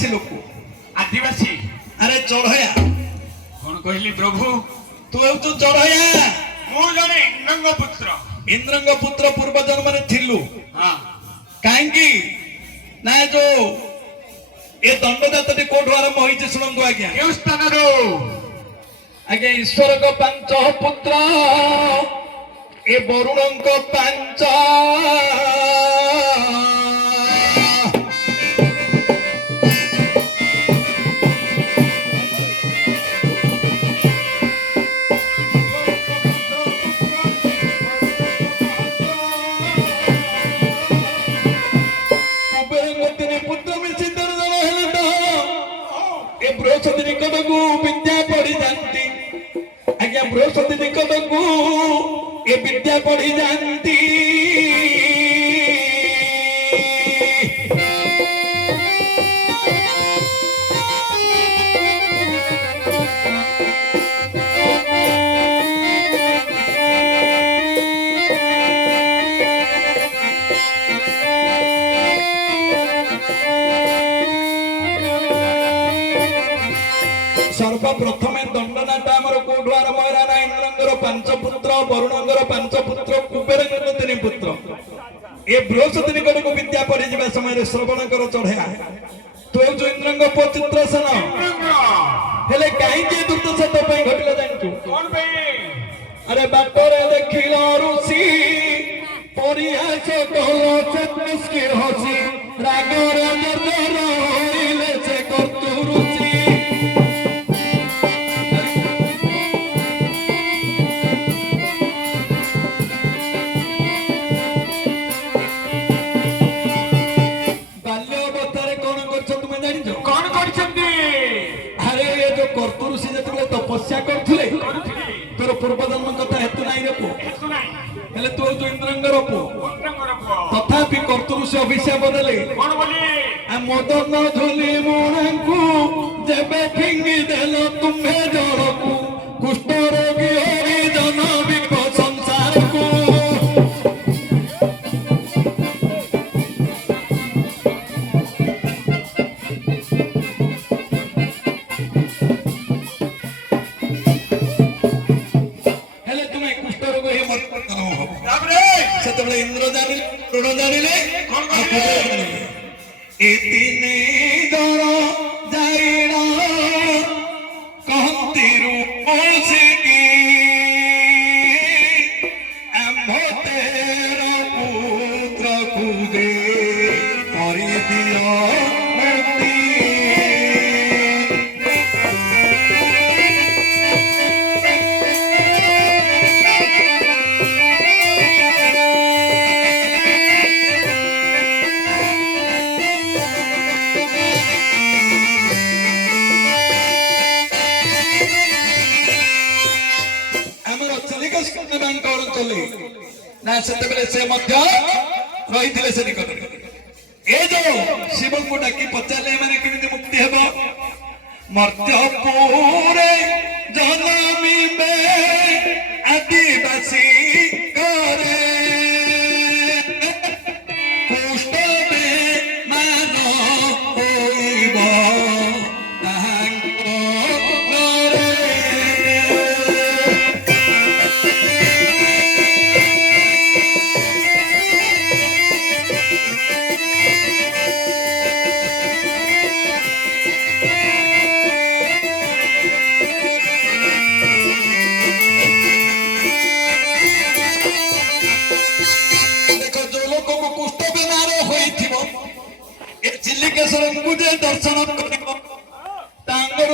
आदिवासी लोक आदिवासी अरे चढ़या कौन कहली प्रभु तू हेउचु चढ़या मु जने इंद्रंग पुत्र इंद्रंग पुत्र पूर्व जन्म रे थिलु हाँ काहेकि ना जो ए दंडजातटी कोठु आरंभ होइछि सुनंतु आज्ञा केउ स्थान रो आज्ञा ईश्वर को पांच पुत्र ए वरुण को पांच बृहस्पति निकट को विद्या पढ़ी जाती आज्ञा बृहस्पति निकट को ये विद्या पढ़ी जाती सर्वप्रथम दंडनाटा आमर कोठु आरंभ होला इंद्रंगर पांच पुत्र वरुणंगर पांच पुत्र कुबेरंगर तीन पुत्र ए बृहस्पति निकट को विद्या पढ़ी जा समय श्रवणकर चढ़या तू जो इंद्रंग चित्रसेन हेले कहीं दुर्दशा तो घटला जानतु कौन पे अरे बाटरे देखिल ऋषि परिहास कल चतुष्की हसी रागर निर्जर होइले से कर्तु ऋषि तपस्या करथुले तोर पूर्व जन्म कथा हेतु नाही रे पो हेले तू जो इंद्रंगर पो तथापि कर्तृ से अभिशाप देले कौन बोली आ मदन झोली मुणंकु जेबे फिंगी देलो तुम्हे जड़कु कुष्ठ रोगी हरि जन विक संसार को इंद्र जानिले ऋण जानिले ए तीन जन जाइना कहती रूपसी की आंभ तेरा पुत्र कुदे करी दिया मुक्ति से रही से निकट ए जो शिव को डाकी पचारे मैंने केमिति मुक्ति हेबो मर्त्यपुरे जनमी बे आदिवासी करे कुष्ठ में मान होइबो मुझे दर्शन कर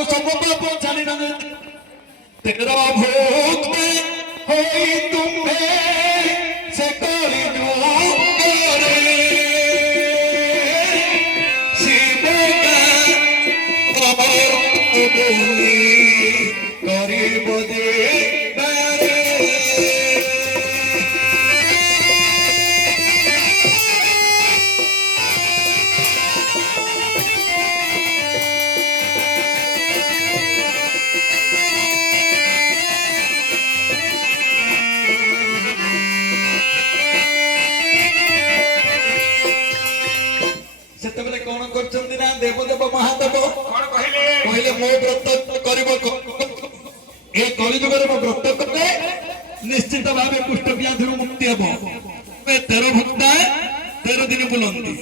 सब पाप छाड़ी तेरा भूत में होई तुम्हें से करी शिव का करी बजे ଦେବଦେବ ମହାଦେବ କଣ କହିଲେ କହିଲେ ମୋ ବ୍ରତ କରିବ ଏ କଳିଯୁଗରେ ମୋ ବ୍ରତ କଲେ ନିଶ୍ଚିତ ଭାବେ କୁଷ୍ଠ ବ୍ୟାଧିରୁ ମୁକ୍ତି ହେବ। 13 ଭକ୍ତା 13 ଦିନ ବୁଲନ୍ତି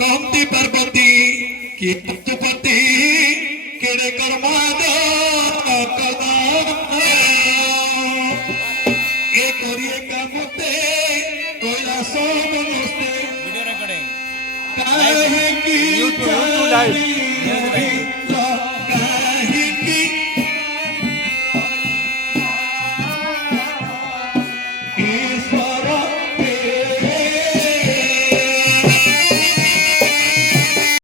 କହନ୍ତି ପାର୍ବତୀ କି ପଶୁପତି କେଡ଼େ କର୍ମ ଏ କରିଏ କାମତେ কৈলাস বনস্তে কাহে কি